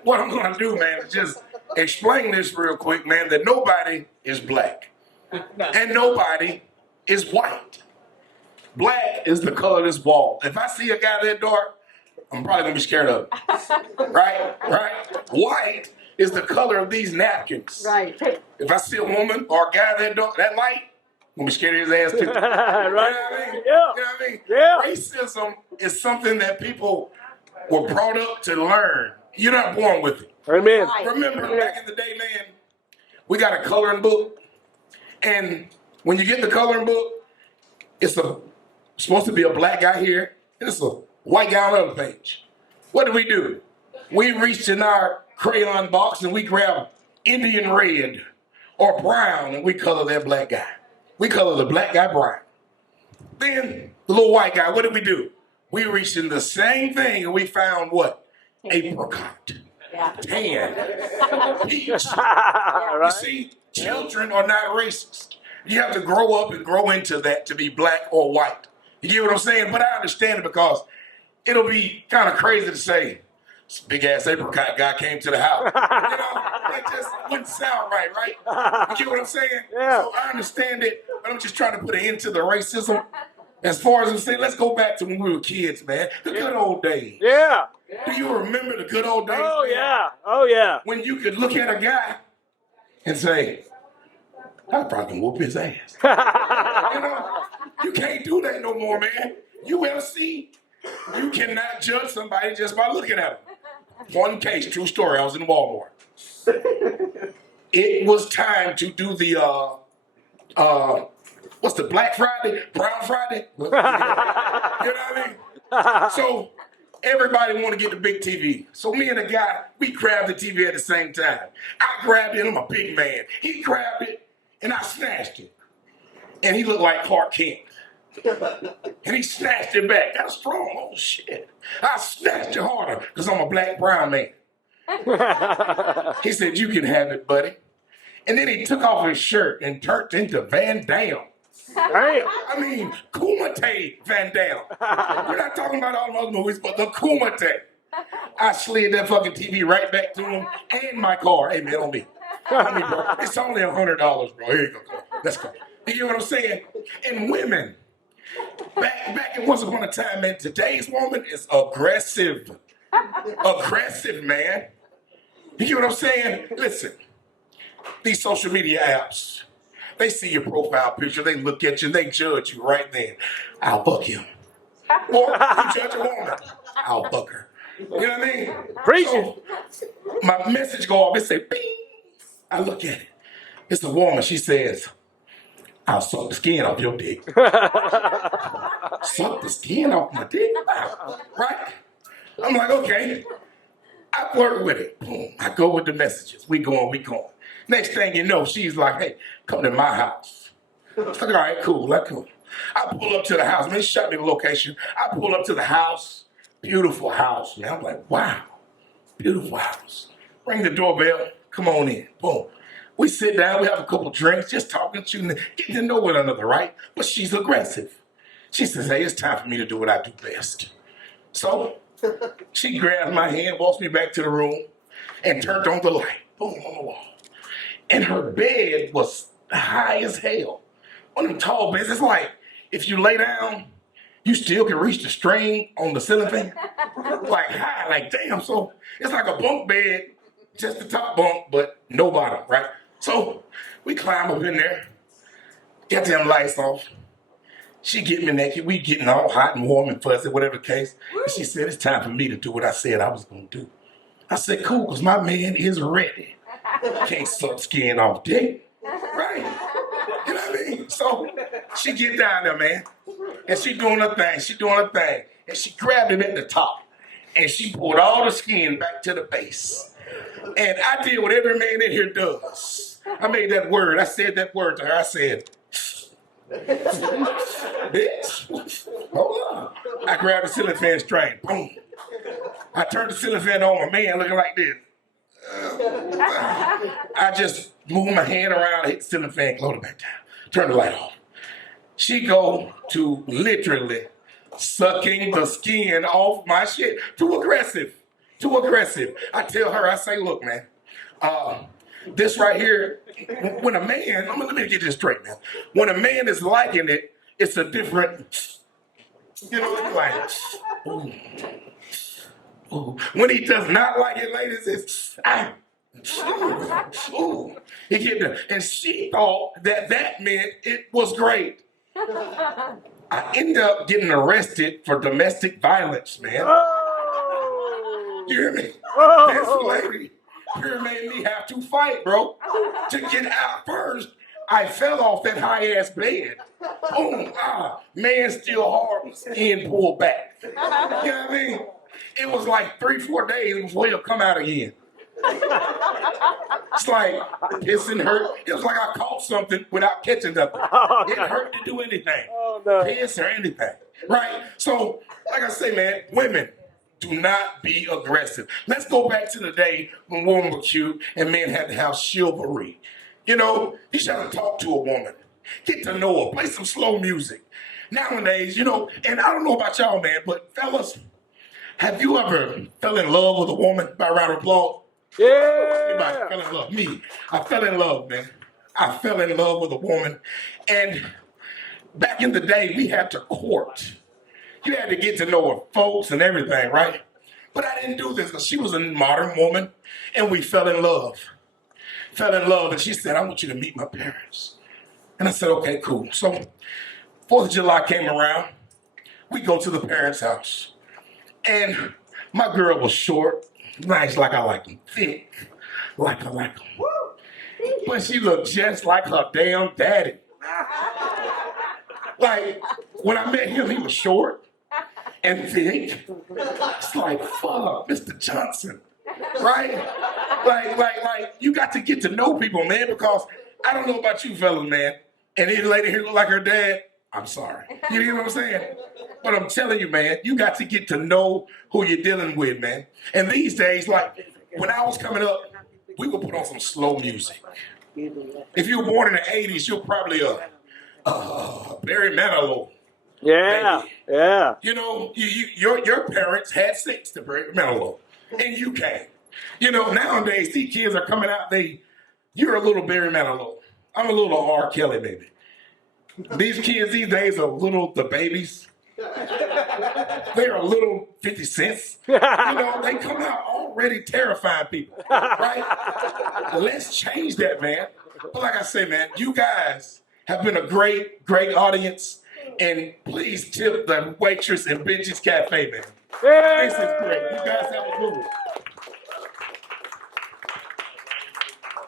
what I'm going to do, man, is just explain this real quick, man, that nobody is black. And nobody is white. Black is the color of this wall. If I see a guy that dark, I'm probably going to be scared of him. Right? White is the color of these napkins. Right. If I see a woman or a guy that light, I'm going to be scared of his ass too. Right. You know what I mean? Yeah. You know what I mean? Yeah. Racism is something that people were brought up to learn. You're not born with it. Amen. Remember, back in the day, man, we got a coloring book. And when you get the coloring book, it's supposed to be a black guy here, and it's a white guy on the other page. What do? We reached in our crayon box and we grabbed Indian red or brown and we color that black guy. We color the black guy brown. Then the little white guy, what did we do? We reached in the same thing and we found what? Apricot, tan, peach. You see, children are not racist. You have to grow up and grow into that to be black or white. You get what I'm saying? But I understand it because it'll be kind of crazy to say, this big ass apricot guy came to the house. You know, that just wouldn't sound right? You get what I'm saying? Yeah. So I understand it, but I'm just trying to put an end to the racism. As far as I'm saying, let's go back to when we were kids, man. The good old days. Yeah. Do you remember the good old days? Oh, man? yeah. Oh, yeah. When you could look at a guy and say, I probably can whoop his ass. You know, you can't do that no more, man. UFC, you cannot judge somebody just by looking at them. One case, true story, I was in Walmart. It was time to do the, what's the Black Friday? Brown Friday? You know what I mean? So everybody want to get the big TV. So me and the guy, we grabbed the TV at the same time. I grabbed it, I'm a big man. He grabbed it, and I snatched it. And he looked like Clark Kent. And he snatched it back. That's strong. Oh, shit. I snatched it harder because I'm a black brown man. He said, you can have it, buddy. And then he took off his shirt and turned into Van Dam. I mean, Kumite Van Dam. We're not talking about all the other movies, but the Kumite. I slid that fucking TV right back to him and my car. Hey, man, on me. On me, bro. It's only $100, bro. Here you go. Let's go. You get what I'm saying? And women, back in once upon a time, man, today's woman is aggressive. Aggressive, man. You get what I'm saying? Listen, these social media apps, they see your profile picture, they look at you, and they judge you right then. I'll fuck him. Or you judge a woman, I'll fuck her. You know what I mean? Preaching. So, my message go off, it say, bing. I look at it. It's a woman, she says, I'll suck the skin off your dick. Suck the skin off my dick? Right? I'm like, okay. I flirt with it. Boom. I go with the messages. We going. Next thing you know, she's like, hey, come to my house. It's like, all right, cool, that's cool. I pull up to the house. Man, she shot me the location. I pull up to the house. Beautiful house, man. I'm like, wow. Beautiful house. Ring the doorbell. Come on in. Boom. We sit down. We have a couple drinks, just talking, shooting, getting to know one another, right? But she's aggressive. She says, hey, it's time for me to do what I do best. So she grabs my hand, walks me back to the room, and turned on the light. Boom, on the wall. And her bed was high as hell. One of them tall beds. It's like, if you lay down, you still can reach the string on the ceiling fan. Like high, like damn. So it's like a bunk bed, just the top bunk, but no bottom, right? So we climb up in there, get them lights off. She get me naked. We getting all hot and warm and fuzzy, whatever the case. And she said, it's time for me to do what I said I was going to do. I said, cool, because my man is ready. Can't suck skin off dick. Right? You know what I mean? So she get down there, man. And she doing her thing. And she grabbed him at the top. And she pulled all the skin back to the base. And I did what every man in here does. I made that word. I said that word to her. I said, bitch, hold on. I grabbed the ceiling fan string. Boom. I turned the ceiling fan on. My man looking like this. I just moved my hand around, hit the ceiling fan, close it back down, turn the light off. She go to literally sucking the skin off my shit. Too aggressive. I tell her, I say, look, man, this right here, when a man, let me get this straight, man. When a man is liking it, it's a different, you know, it's like, ooh. Ooh. When he does not like it, ladies, it's ooh. He get there. And she thought that meant it was great. I ended up getting arrested for domestic violence, man. Oh. You hear me? Oh. This lady here made me have to fight, bro. To get out first, I fell off that high-ass bed. Boom, man still hard, skin pulled back. You know what I mean? It was like 3-4 days before he'll come out again. It's like pissing hurt. It was like I caught something without catching nothing. It hurt to do anything. Oh, no. Piss or anything. Right? So, like I say, man, women, do not be aggressive. Let's go back to the day when women were cute and men had to have chivalry. You know, you should talk to a woman. Get to know her. Play some slow music. Nowadays, you know, and I don't know about y'all, man, but fellas, have you ever fell in love with a woman by round of applause? Yeah. Anybody fell in love? Me. I fell in love, man. I fell in love with a woman. And back in the day, we had to court. You had to get to know her folks and everything, right? But I didn't do this because she was a modern woman and we fell in love. And she said, I want you to meet my parents. And I said, okay, cool. So 4th of July came around. We go to the parents' house. And my girl was short, nice like I like them, thick like I like them. But she looked just like her damn daddy. Like, when I met him, he was short and thick. It's like, fuck, Mr. Johnson, right? Like, you got to get to know people, man, because I don't know about you fellas, man. And this lady here look like her dad. I'm sorry. You hear what I'm saying? But I'm telling you, man, you got to get to know who you're dealing with, man. And these days, like when I was coming up, we would put on some slow music. If you were born in the 80s, you're probably a Barry Manilow. Yeah, Baby. yeah. You know, your parents had sex to Barry Manilow, and you can't. You know, nowadays these kids are coming out. You're a little Barry Manilow. I'm a little R. Kelly, baby. These kids these days are little the babies. They're a little 50 cents. You know, they come out already terrifying people, right? Let's change that, man. But like I say, man, you guys have been a great, great audience. And please tip the waitress in Benji's Cafe, man. This is great. You guys have a good one.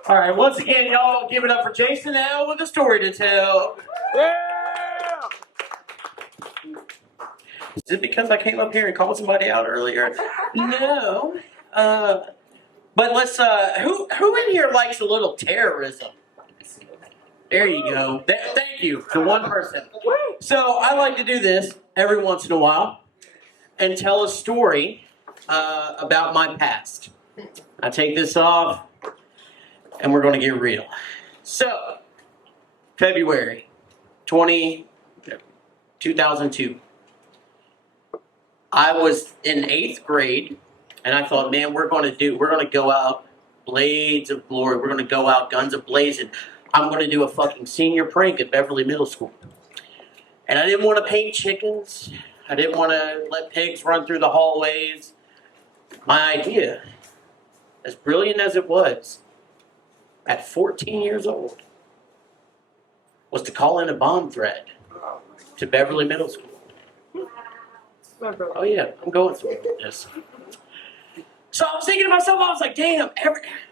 All right, once again, y'all give it up for Jason L. with a story to tell. Yeah. Is it because I came up here and called somebody out earlier? No. But let's, who in here likes a little terrorism? There you go. Thank you to one person. So I like to do this every once in a while and tell a story about my past. I take this off and we're going to get real. So, February 2002. I was in 8th grade and I thought, man, we're going to go out blades of glory. We're going to go out guns a-blazing. I'm going to do a fucking senior prank at Beverly Middle School. And I didn't want to paint chickens. I didn't want to let pigs run through the hallways. My idea, as brilliant as it was, at 14 years old, was to call in a bomb threat to Beverly Middle School. Oh yeah, I'm going through this. So I was thinking to myself, I was like, damn,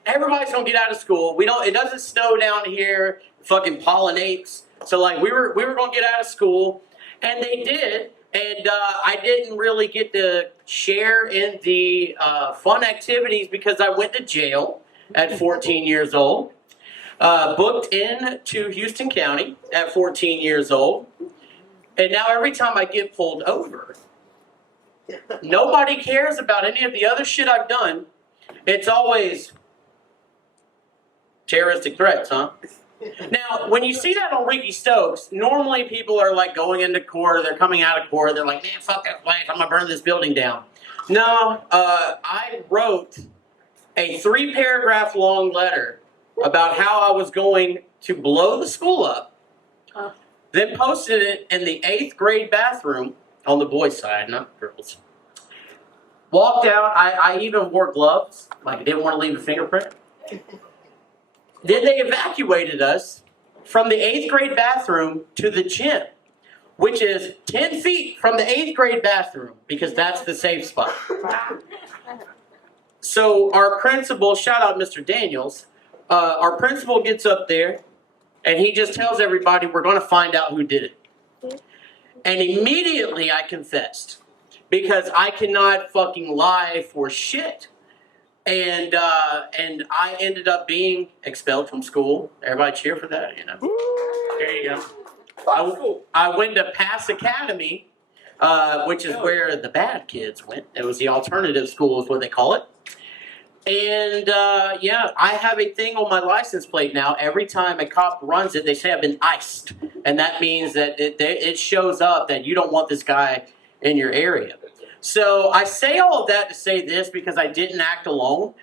everybody's gonna get out of school. It doesn't snow down here, fucking pollinates. So like we were gonna get out of school, and they did, and I didn't really get to share in the fun activities because I went to jail at 14 years old. Booked in to Houston County at 14 years old, and now every time I get pulled over, nobody cares about any of the other shit I've done. It's always terroristic threats, huh? Now, when you see that on Ricky Stokes, normally people are like going into court, or they're coming out of court, they're like, man, fuck that place, I'm gonna burn this building down. No, I wrote a 3-paragraph long letter about how I was going to blow the school up, then posted it in the 8th grade bathroom on the boys' side, not girls. Walked out, I even wore gloves, like I didn't want to leave a fingerprint. Then they evacuated us from the 8th grade bathroom to the gym, which is 10 feet from the 8th grade bathroom, because that's the safe spot. So our principal, shout out Mr. Daniels, our principal gets up there and he just tells everybody, we're going to find out who did it. And immediately I confessed, because I cannot fucking lie for shit. And I ended up being expelled from school. Everybody cheer for that, you know. There you go. I went to Pass Academy, which is where the bad kids went. It was the alternative school is what they call it. And yeah, I have a thing on my license plate now. Every time a cop runs it, they say I've been iced. And that means that it shows up that you don't want this guy in your area. So I say all of that to say this because I didn't act alone.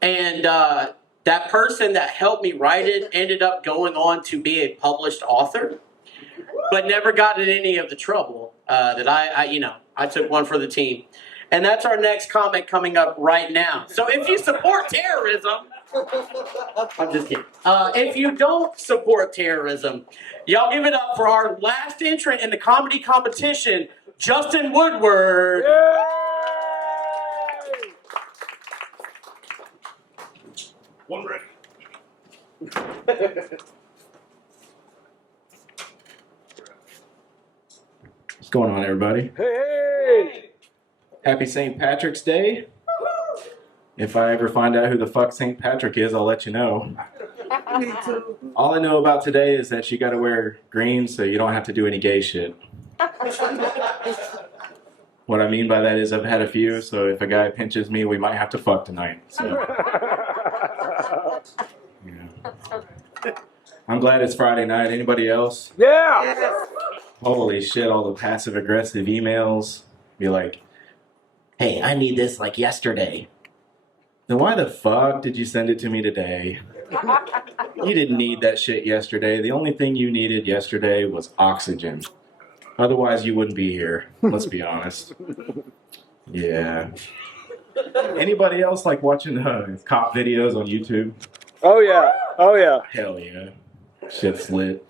And that person that helped me write it ended up going on to be a published author, but never got in any of the trouble that I took one for the team. And that's our next comic coming up right now. So if you support terrorism, I'm just kidding. If you don't support terrorism, y'all give it up for our last entrant in the comedy competition, Justin Woodward. Yay! One ready. What's going on, everybody? Hey! Happy St. Patrick's Day. If I ever find out who the fuck St. Patrick is, I'll let you know. Me too. All I know about today is that you got to wear green so you don't have to do any gay shit. What I mean by that is I've had a few, so if a guy pinches me, we might have to fuck tonight. So, yeah. I'm glad it's Friday night. Anybody else? Yeah. Holy shit, all the passive aggressive emails. Be like, hey, I need this like yesterday. Then why the fuck did you send it to me today? You didn't need that shit yesterday. The only thing you needed yesterday was oxygen. Otherwise, you wouldn't be here. Let's be honest. Yeah. Anybody else like watching cop videos on YouTube? Oh yeah. Oh yeah. Hell yeah. Shit's lit.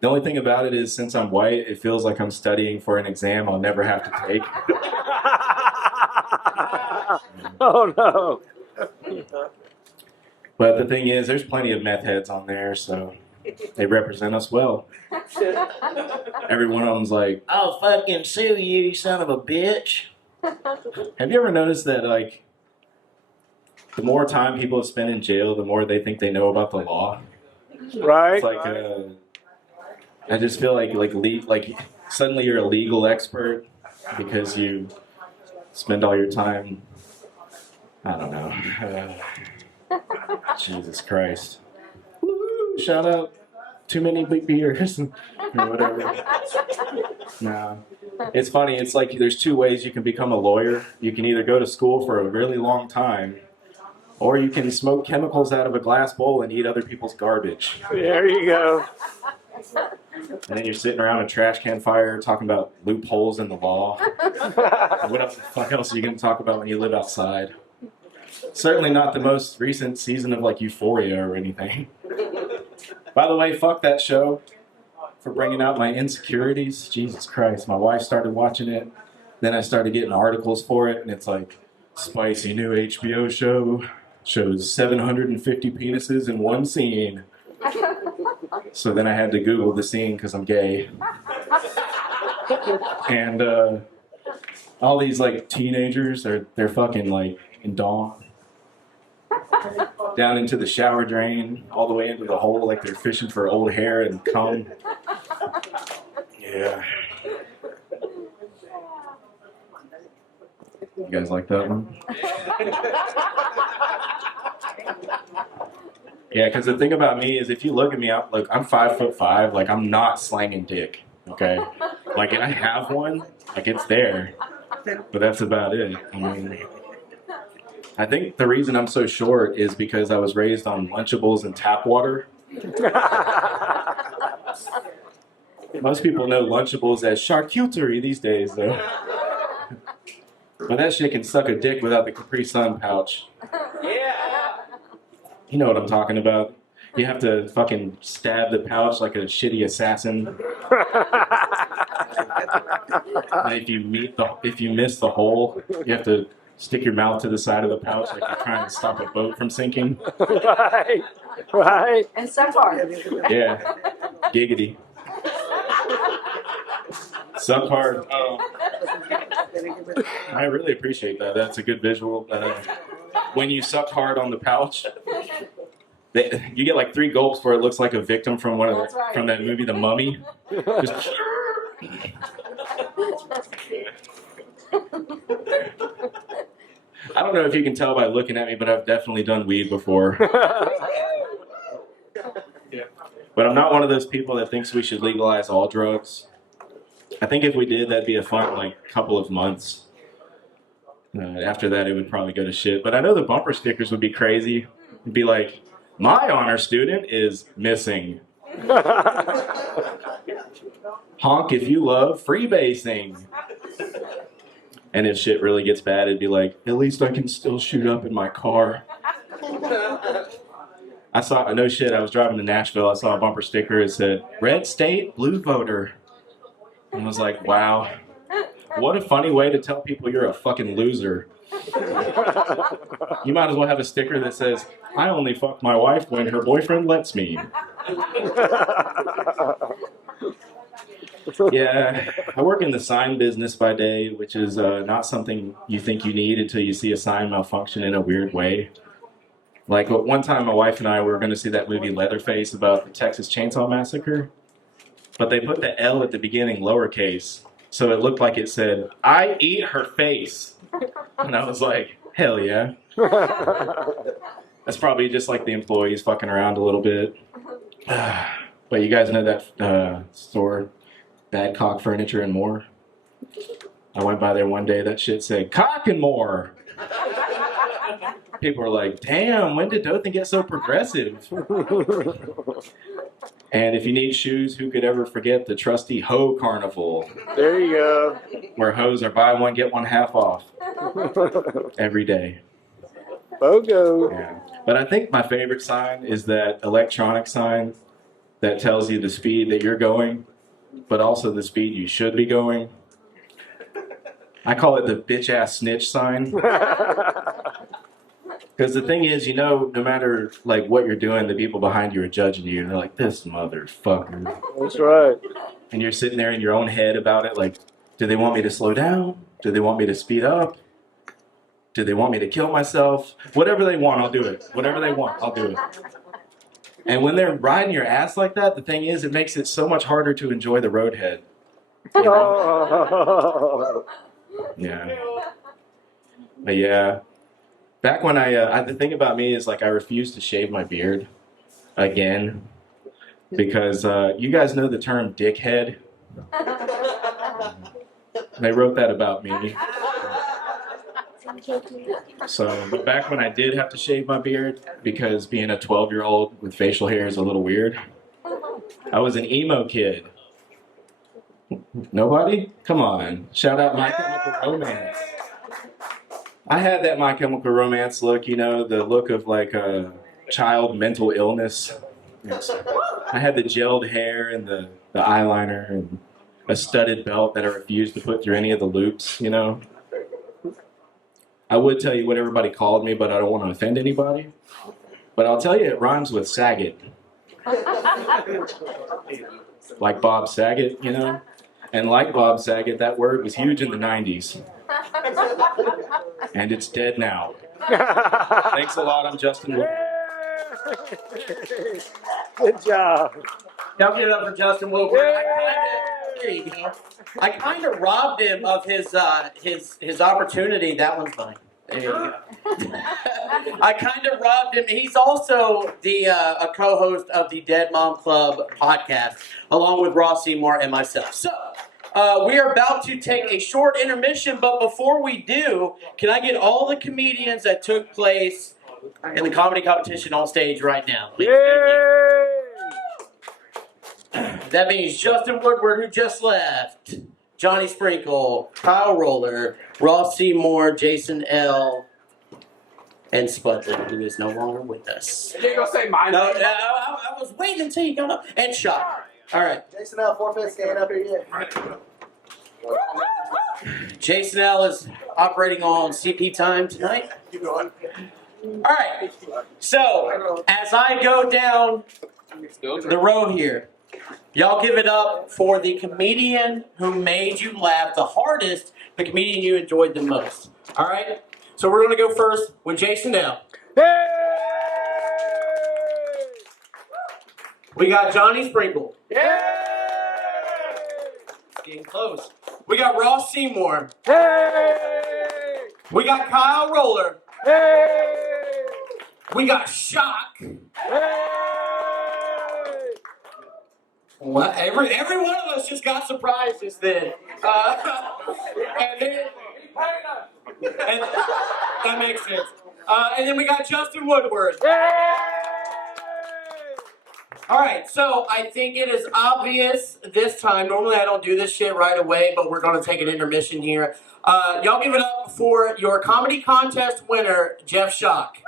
The only thing about it is, since I'm white, it feels like I'm studying for an exam I'll never have to take. Oh no. But the thing is, there's plenty of meth heads on there, so they represent us well. Every one of them's like, I'll fucking sue you, you son of a bitch. Have you ever noticed that, like, the more time people spend in jail, the more they think they know about the law? Right. It's like, I just feel like suddenly you're a legal expert because you spend all your time, I don't know. Jesus Christ. Woo, shout out. Too many big beers or whatever. No. It's funny. It's like there's two ways you can become a lawyer. You can either go to school for a really long time, or you can smoke chemicals out of a glass bowl and eat other people's garbage. There you go. And then you're sitting around a trash can fire talking about loopholes in the law. What the fuck else are you going to talk about when you live outside? Certainly not the most recent season of like Euphoria or anything. By the way, fuck that show for bringing out my insecurities. Jesus Christ, my wife started watching it. Then I started getting articles for it, and it's like, spicy new HBO show shows 750 penises in one scene. So then I had to Google the scene because I'm gay. And all these like teenagers, they're fucking like in dawn. Down into the shower drain, all the way into the hole like they're fishing for old hair and cum. Yeah. You guys like that one? Yeah, because the thing about me is if you look at me, I'm 5'5", like I'm not slanging dick, okay? Like I have one, like it's there, but that's about it. I mean, I think the reason I'm so short is because I was raised on Lunchables and tap water. Most people know Lunchables as charcuterie these days, though. But that shit can suck a dick without the Capri Sun pouch. Yeah. You know what I'm talking about. You have to fucking stab the pouch like a shitty assassin. And if you miss the hole, you have to stick your mouth to the side of the pouch like you're trying to stop a boat from sinking. Right. Right. And so far. Yeah. Giggity. Suck hard. Oh. I really appreciate that. That's a good visual. When you suck hard on the pouch, you get like 3 gulps where it looks like a victim from from that movie, The Mummy. Just, I don't know if you can tell by looking at me, but I've definitely done weed before. But I'm not one of those people that thinks we should legalize all drugs. I think if we did, that'd be a fun couple of months. After that, it would probably go to shit. But I know the bumper stickers would be crazy. It'd be like, my honor student is missing. Honk if you love freebasing. And if shit really gets bad, it'd be like, at least I can still shoot up in my car. I was driving to Nashville, I saw a bumper sticker, it said, red state, blue voter. And I was like, wow, what a funny way to tell people you're a fucking loser. You might as well have a sticker that says, I only fuck my wife when her boyfriend lets me. Yeah, I work in the sign business by day, which is not something you think you need until you see a sign malfunction in a weird way. Like one time, my wife and I were going to see that movie Leatherface about the Texas Chainsaw Massacre, but they put the L at the beginning lowercase, so it looked like it said, "I eat her face," and I was like, "Hell yeah!" That's probably just like the employees fucking around a little bit. But you guys know that store, Badcock Furniture and More? I went by there one day, that shit said, "Cock and More." People were like, "Damn, when did Dothan get so progressive?" And if you need shoes, who could ever forget the trusty Hoe Carnival? There you go. Where hoes are buy one, get one half off every day. Bogo. Yeah. But I think my favorite sign is that electronic sign that tells you the speed that you're going, but also the speed you should be going. I call it the bitch ass snitch sign. Because the thing is, no matter like what you're doing, the people behind you are judging you. They're like, "This motherfucker." That's right. And you're sitting there in your own head about it, like, do they want me to slow down? Do they want me to speed up? Do they want me to kill myself? Whatever they want, I'll do it. Whatever they want, I'll do it. And when they're riding your ass like that, the thing is, it makes it so much harder to enjoy the roadhead. Oh. Yeah. But yeah. Back when the thing about me is like I refuse to shave my beard again because you guys know the term dickhead? They wrote that about me. So, but back when I did have to shave my beard, because being a 12-year-old with facial hair is a little weird, I was an emo kid. Nobody? Come on. Shout out My Chemical Romance. I had that My Chemical Romance look, the look of like a child mental illness. Yes. I had the gelled hair and the eyeliner and a studded belt that I refused to put through any of the loops, I would tell you what everybody called me, but I don't want to offend anybody. But I'll tell you, it rhymes with Saget. Like Bob Saget, And like Bob Saget, that word was huge in the 90s. And it's dead now. Thanks a lot, I'm Justin. Good job. Y'all give it up for Justin Wilbur. There you go. I kind of robbed him of his opportunity. That one's mine. There you go. I kind of robbed him. He's also a co-host of the Dead Mom Club podcast, along with Ross Seymour and myself. So, we are about to take a short intermission, but before we do, can I get all the comedians that took place in the comedy competition on stage right now? Please, that means Justin Woodward, who just left, Johnny Sprinkle, Kyle Roller, Ross Seymour, Jason L., and Spudlin, who is no longer with us. You ain't gonna say my name. I was waiting until you got up. And Shock. All right. Jason L. Forfeit stand up here yet? Jason L. is operating on CP time tonight. All right. So, as I go down the row here, y'all give it up for the comedian who made you laugh the hardest, the comedian you enjoyed the most. All right? So we're going to go first with Jason L. Hey! We got Johnny Sprinkle. Yeah! It's getting close. We got Ross Seymour. Hey! We got Kyle Roller. Hey! We got Shock. Hey! Well, every one of us just got surprises then. And that makes sense. And then we got Justin Woodward. All right, so I think it is obvious this time. Normally I don't do this shit right away, but we're going to take an intermission here. Y'all give it up for your comedy contest winner, Jeff Shock.